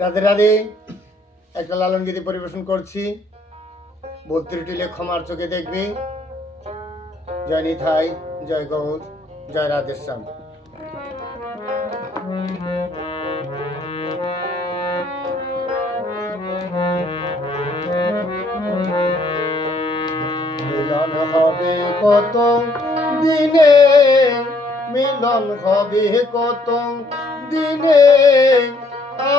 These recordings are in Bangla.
রাধে রাধে। একটা লালন গীতি পরিবেশন করছি। ভুল ত্রুটিলে ক্ষমার চোখে দেখবে। জয় নিথাই জয় গৌর, জয় রাধেশ্যাম। মিলন হবে কত দিনে, মিলন হবে কত দিনে।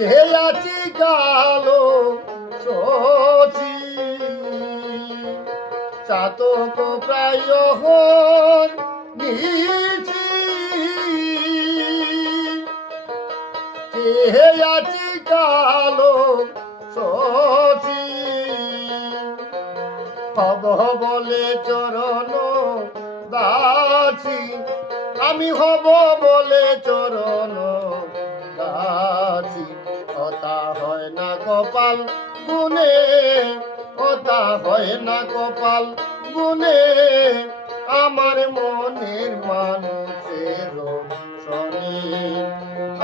চেয়াছি কালো শশী চাতক প্রায় হন নিশি চেয়াছি কালো শশী হব বলে চরণ দাসী। আমি হব বলে চরণ দাসী। অতা হয় না কপাল গুনে কথা হয় না কপাল গুনে আমার মনের মানুষের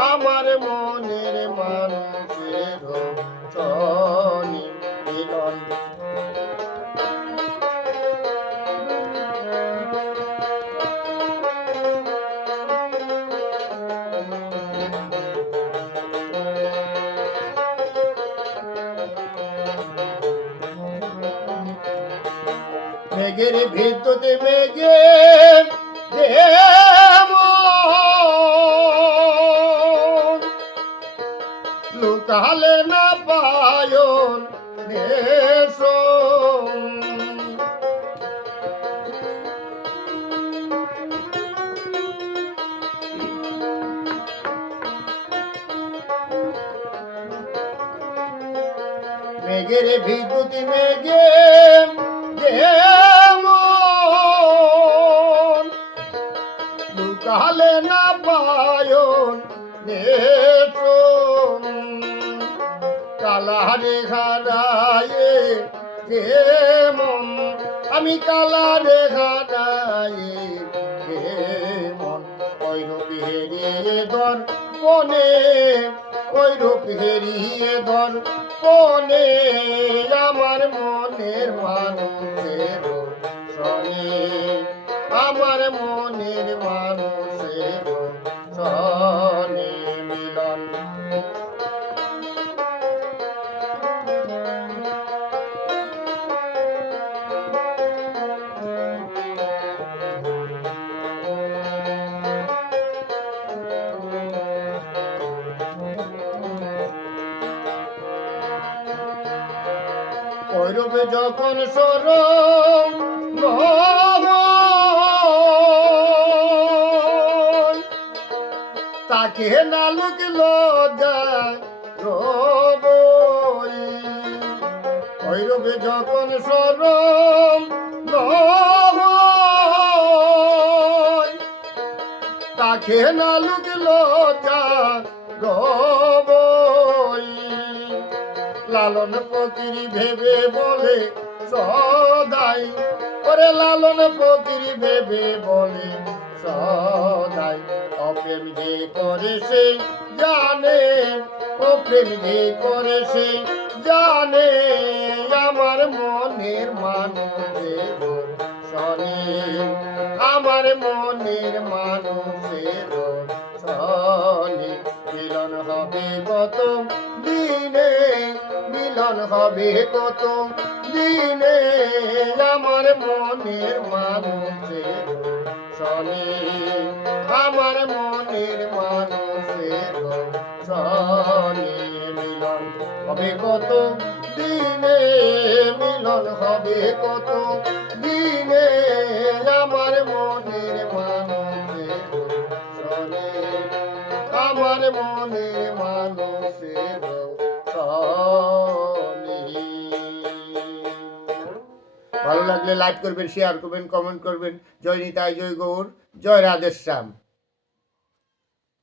আমার মনের মানুষের শনি মেঘের ভিত্ততে মেঘে লুকালে না পায়ন মেঘের বিদ্যুতি মেঘে যেমন লুকালে না পায়ন নেশন কালারে হারায়ে যেমন আমি কালারে হারায়ে যেমন ওই রূপি হেরিয়ে ধর বনে ওই রূপ হেরিয়ে ধর আমার মনের ওইরূপে যখন সরম তাকে না লোক লজ্জা রবই। ওইরূপে যখন সরম তাকে না লোক লজ্জা রবই। লালন ফকিরি ভেবে বলে সদাই ওরে লালন ফকিরি ভেবে বলে সদাই অপ্রেম যে করে সে জানে ও প্রেম যে করে সে জানে। আমার মনের মানুষের শনি আমার মনের মানুষের শনি মিলন হবে কত মিলন হবে কত দিনে আমার মনের মানুষের শনি, আমার মনের মানুষের শনি মিলন হবে কত দিনে মিলন হবে কত দিনে আমার মনের মানুষের আমার মনে ভালো লাগলে লাইক করবেন শেয়ার করবেন কমেন্ট করবেন। জয় নিতাই জয় গৌর জয় রাধেশ্যাম।